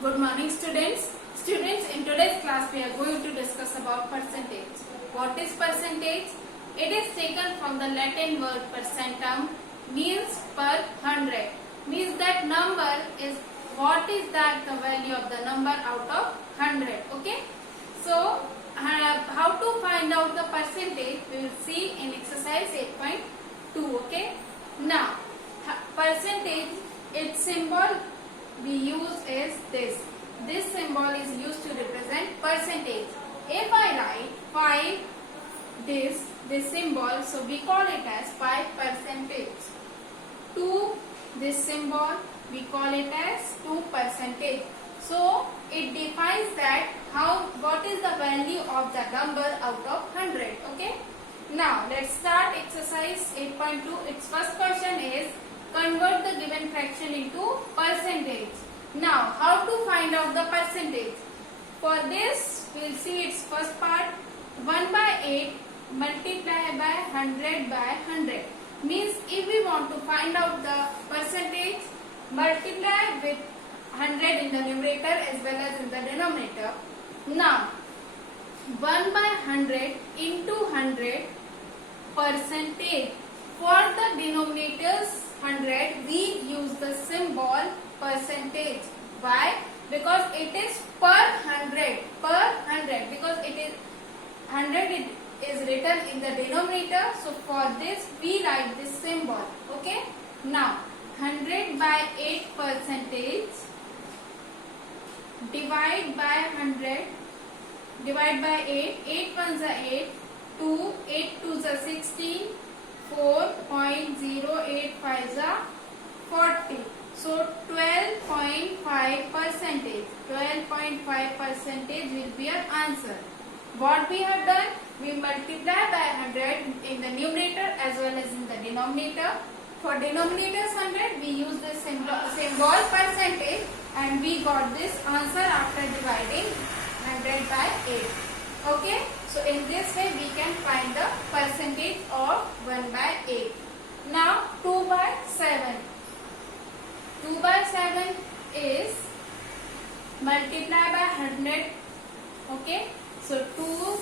Good morning students. Students, in today's class we are going to discuss about percentage. What is percentage? It is taken from the Latin word percentum, means per hundred. Means that number is what is that the value of the number out of 100. Okay. So how to find out the percentage we will see in exercise 8.2. Okay. Now percentage, its symbol we use is this. This symbol is used to represent percentage. If I write 5 this symbol, so we call it as 5%. 2 this symbol, we call it as 2%. So it defines that what is the value of the number out of 100. Okay. Now let's start exercise 8.2. Its first question is convert the given fraction into percentage. Now how to find out the percentage? For this we will see its first part. 1 by 8 multiply by 100 by 100. Means if we want to find out the percentage, multiply with 100 in the numerator as well as in the denominator. Now 1 by 100 into 100 percentage. For the denominators 100 we use the symbol percentage. Why? Because it is per 100. Because it is 100 is written in the denominator. So for this we write this symbol. Okay. Now 100 by 8 percentage. Divide by 100. Divide by 8. 8 ones are 8. 2. 8 twos are 16. 4.085 are 40. So 12.5%. 12.5% will be our answer. What we have done? We multiply by 100 in the numerator as well as in the denominator. For denominators 100 we use the symbol percentage and we got this answer after dividing 100 by 8. Okay. So in this way we can find the percentage of 1 by 8. Now 2 by 7. 2 by 7 is multiply by 100. Okay. So 2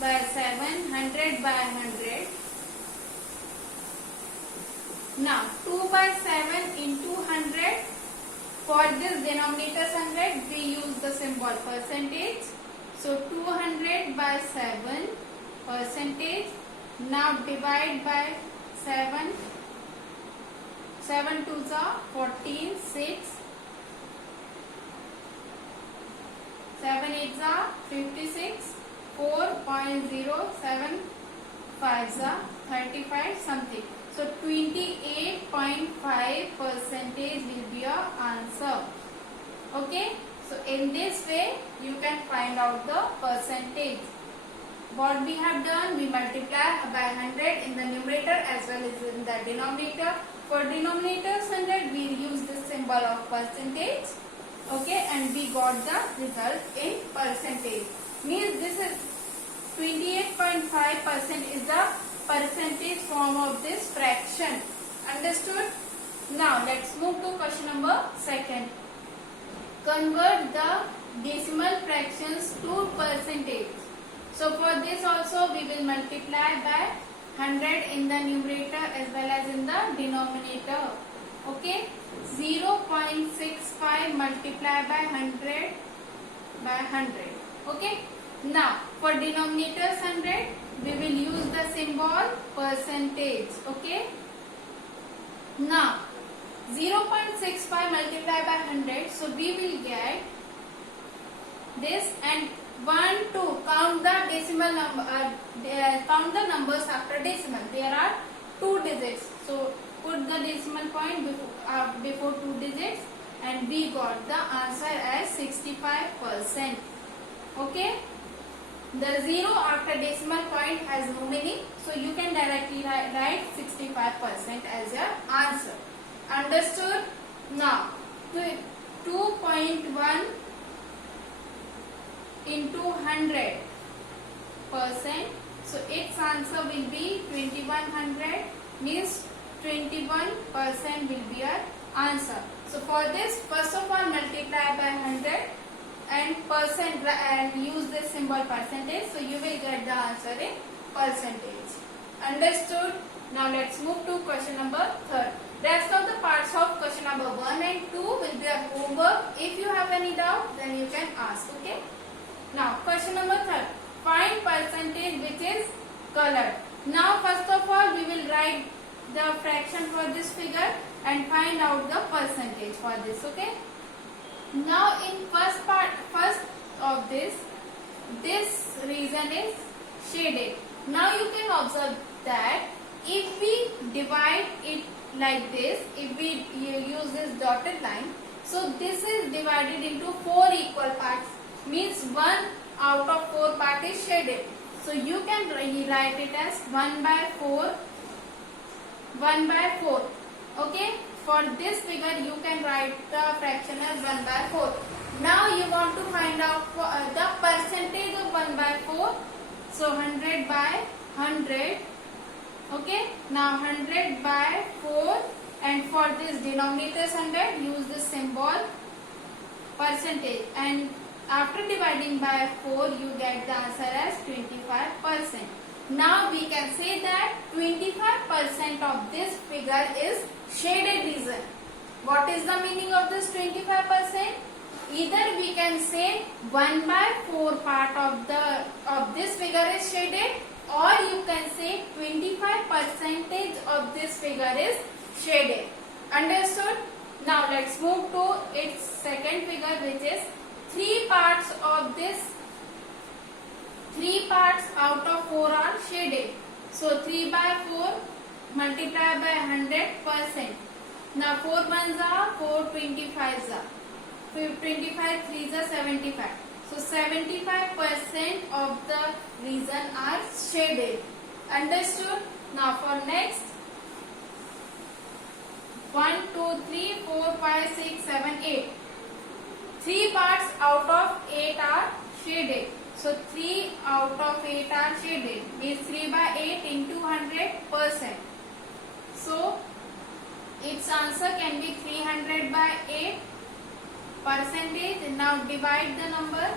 by 7, 100 by 100. Now 2 by 7 into 100. For this denominator 100 we use the symbol percentage. So 200 by 7 percentage. Now divide by 7. 7 twos are 14, 6. 7 eights are 56. 4.075 are 35 something. So 28.5% will be your answer. Okay. So in this way you can find out the percentage. What we have done, we multiply by 100 in the numerator as well as in the denominator. For denominators 100 we use the symbol of percentage. Okay, and we got the result in percentage. Means this is 28.5% is the percentage form of this fraction. Understood? Now let's move to question number 2. Convert the decimal fractions to percentage. So for this also we will multiply by 100 in the numerator as well as in the denominator. Okay. 0.65 multiply by 100 by 100. Okay. Now for denominators 100 we will use the symbol percentage. Okay. Now 0.65 multiply by 100. So we will get this and 1, 2. Count the decimal number. Count the numbers after decimal. There are 2 digits. So put the decimal point before 2 digits and we got the answer as 65%. Okay. The 0 after decimal point has no meaning. So you can directly write 65% as your answer. Understood? Now 2.1 into 100%. So its answer will be 2100. Means 21% will be your answer. So for this, first of all multiply by percent and use this symbol percentage, so you will get the answer in percentage. Understood? Now let's move to question number 3. Rest of the parts of question number 1 and 2 will be a homework. If you have any doubt, then you can ask. Okay? Now question number 3. Find percentage which is colored. Now first of all we will write the fraction for this figure and find out the percentage for this. Okay? Now in first of this region is shaded. Now you can observe that if we divide it like this, if we use this dotted line, so this is divided into 4 equal parts, means 1 out of 4 part is shaded. So you can write it as 1 by 4, 1 by 4. Okay? For this figure you can write the fraction as 1 by 4. Now you want to find out the percentage of 1 by 4. So 100 by 100. Okay? Now 100 by 4, and for this denominator 100 use this symbol percentage, and after dividing by 4 you get the answer as 25%. Now we can say that 25% of this figure is shaded region. What is the meaning of this 25%? Either we can say 1 by 4 part of this figure is shaded, or you can say 25% of this figure is shaded. Understood? Now let's move to its second figure, which is 3 parts of this. 3 parts out of 4 are shaded. So 3 by 4 multiplied by 100%. Now 4 ones are 4, 25s are 25, 3s are 75. So 75% of the region are shaded. Understood? Now for next 1, 2, 3, 4, 5, 6, 7, 8. 3 parts out of 8 are shaded. So 3 out of 8 are shaded. Means 3 by 8 into 100%. So its answer can be 300 by 8 percentage. Now divide the number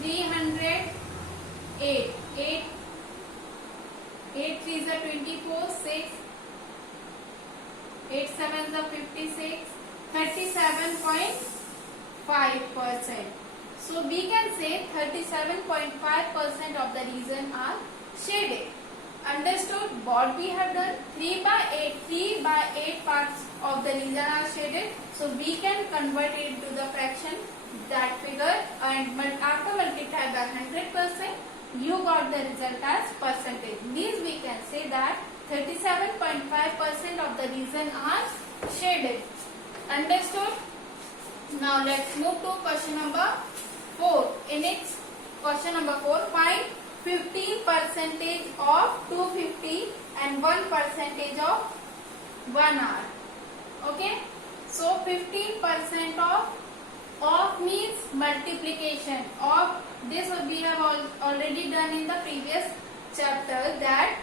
308. 8 3s are 24, 6, 8 7s are 56, 37.5%. So we can say 37.5% of the region are shaded. Understood what we have done? 3 by 8 parts of the region are shaded. So we can convert it to the fraction, that figure, and after multiply by 100%, you got the result as percentage. Means we can say that 37.5% of the region are shaded. Understood? Now let's move to question number 4. In its question number 4, find 15% of 250 and 1% of 1 hour. Okay? So 15% of means multiplication of this we have already done in the previous chapter, that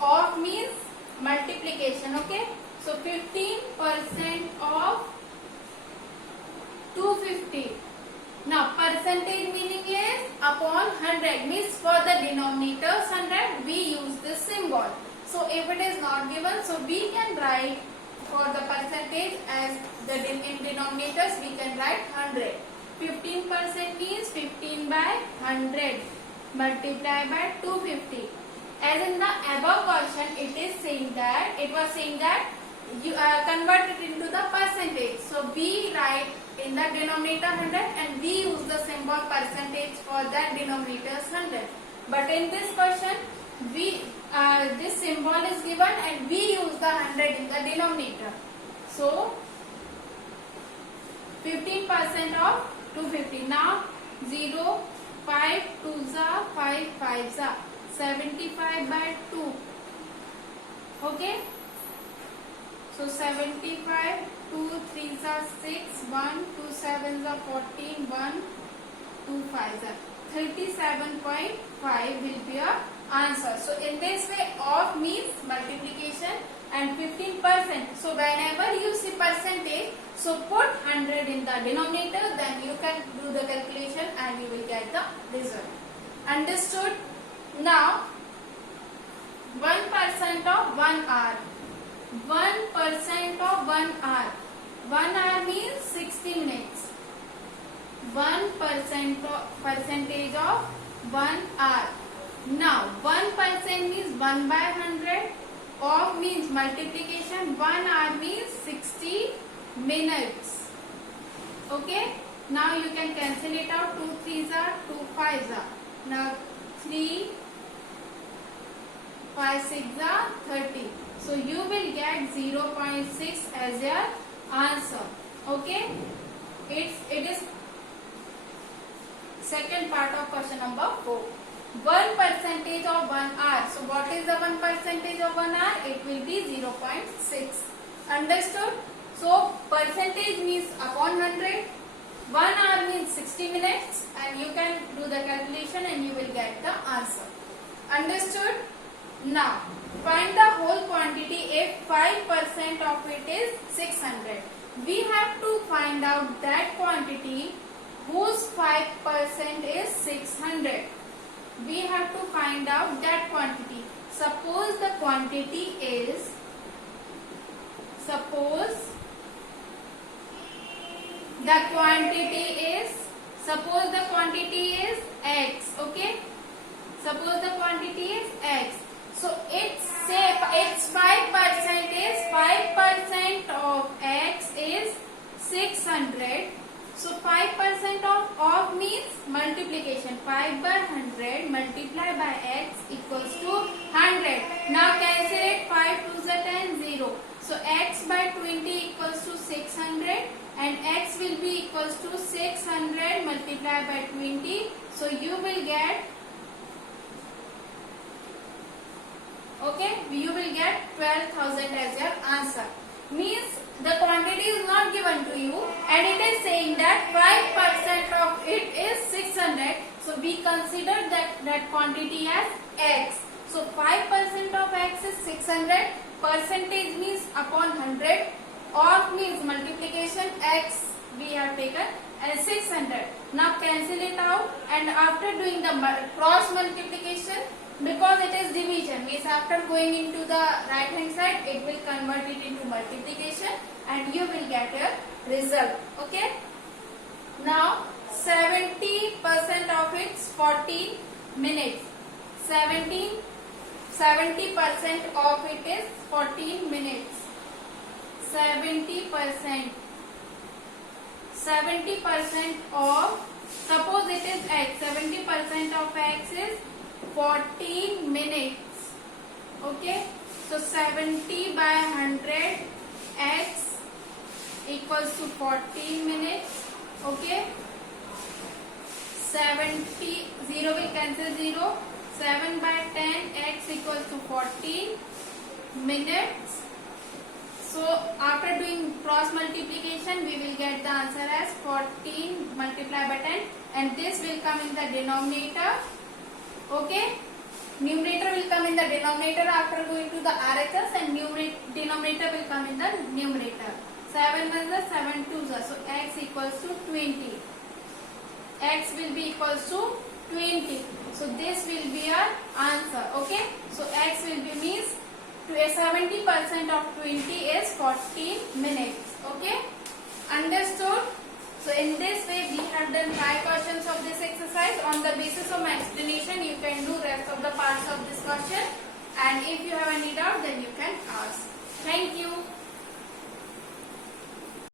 of means multiplication. Okay? So 15% of 250. Now percentage meaning is upon 100, means for the denominator 100 we use this symbol. So if it is not given, so we can write for the percentage as in denominators we can write 100. 15% means 15 by 100 multiplied by 250. As in the above question, it was saying that you convert it into the percentage. So we write in the denominator 100 and we use the symbol percentage for that denominator 100. But in this question, this symbol is given and we use the 100 in the denominator. So 15% of 250. Now 0, 5 2s are 5 5s are 75 by 2. Okay? So 75, 2 3s are 6, 1 2 7s are 14, 1 2 5s are 37.5 will be our answer. So in this way, of means multiplication and 15%. So whenever you see percentage, So put 100 in the denominator, then you can do the calculation and you will get the result. Understood? Now 1% of 1 hour. 1% of 1 hour. 1 hour means 60 minutes. 1% percentage of 1 hour. Now 1% means 1 by 100. Of means multiplication. 1 hour means 60 minutes. Okay. Now you can cancel it out. 2 3s are 2 5s are. Now 3 5 6 are 30. So you will get 0.6 as your answer. Okay. It is second part of question number 4. 1% of 1 hour. So what is the 1% of 1 hour? It will be 0.6. Understood? So percentage means upon 100. 1 hour means 60 minutes, and you can do the calculation and you will get the answer. Understood? Now find the whole quantity if 5% of it is 600. We have to find out that quantity whose 5% is 600. We have to find out that quantity. Suppose the quantity is x. Okay. Suppose the quantity is x. So it's 5% is 5% of x is 600. So 5% of means multiplication. 5 by 100 multiplied by x equals to 100. Now cancel it. 5 2s are 10, 0. So x by 20 equals to 600, and x will be equals to 600 multiplied by 20. So you will get, okay, you will get 12,000 as your answer. Means the quantity is not given to you, and it is saying that 5% of it is 600. So we consider that quantity as x. So 5% of x is 600. Percentage means upon 100. Of means multiplication. X we have taken as 600. Now cancel it out, and after doing the cross multiplication, because it is division, means after going into the right hand side, it will convert it into multiplication and you will get a result. Okay. Now 70% of it's 14 minutes. 70% of it is 14 minutes. 70% of, suppose it is x, 70% of x is 14 minutes. Okay. So 70 by 100 x equals to 14 minutes. Okay. 70, 0 will cancel 0. 7 by 10 x equals to 14 minutes. So after doing cross multiplication, we will get the answer as 14 multiplied by 10, and this will come in the denominator. Okay. Numerator will come in the denominator after going to the RHS, and denominator will come in the numerator. 7 1s are 7 2s are. So x equals to 20. X will be equals to 20. So this will be our answer. Okay. So x will be means 70% of 20 is 14 minutes. Okay. Understood? So in this way we have done 5 questions of this exercise. On the basis of my explanation, you can do rest of the parts of this question, and if you have any doubt, then you can ask.